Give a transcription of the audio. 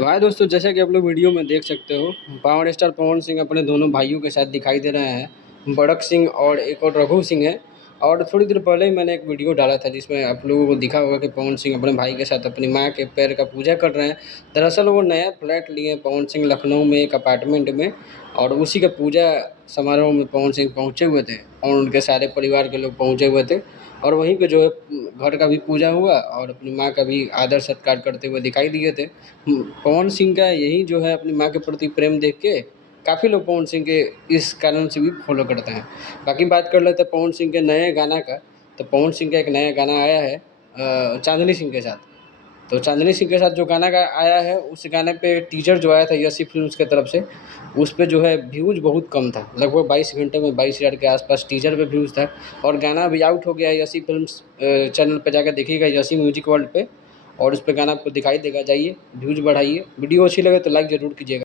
तो हाय दोस्तों, जैसा कि आप लोग वीडियो में देख सकते हो, पावर स्टार पवन सिंह अपने दोनों भाइयों के साथ दिखाई दे रहे हैं। बड़क सिंह और एक और रघु सिंह है। और थोड़ी देर पहले ही मैंने एक वीडियो डाला था जिसमें आप लोगों को दिखा होगा कि पवन सिंह अपने भाई के साथ अपनी माँ के पैर का पूजा कर रहे हैं। दरअसल वो नया फ्लैट लिए पवन सिंह लखनऊ में एक अपार्टमेंट में, और उसी का पूजा समारोह में पवन सिंह पहुँचे हुए थे और उनके सारे परिवार के लोग पहुँचे हुए थे। और वहीं पे जो है घर का भी पूजा हुआ और अपनी माँ का भी आदर सत्कार करते हुए दिखाई दिए थे। पवन सिंह का यही जो है अपनी माँ के प्रति प्रेम देख के काफ़ी लोग पवन सिंह के इस कारण से भी फॉलो करते हैं। बाकी बात कर लेते हैं पवन सिंह के नए गाना का। तो पवन सिंह का एक नया गाना आया है चांदनी सिंह के साथ। तो चांदनी सिंह के साथ जो गाना आया है, उस गाने पे टीजर जो आया था यसी फिल्म्स की तरफ से, उस पे जो है व्यूज़ बहुत कम था। लगभग 22 घंटे में 22,000 के आसपास टीजर पे व्यूज़ था। और गाना अभी आउट हो गया है यसी फिल्म्स चैनल पे जाकर देखिएगा, यसी म्यूजिक वर्ल्ड पे, और उस पे गाना आपको दिखाई देगा। जाइए व्यूज़ बढ़ाइए। वीडियो अच्छी लगे तो लाइक ज़रूर कीजिएगा।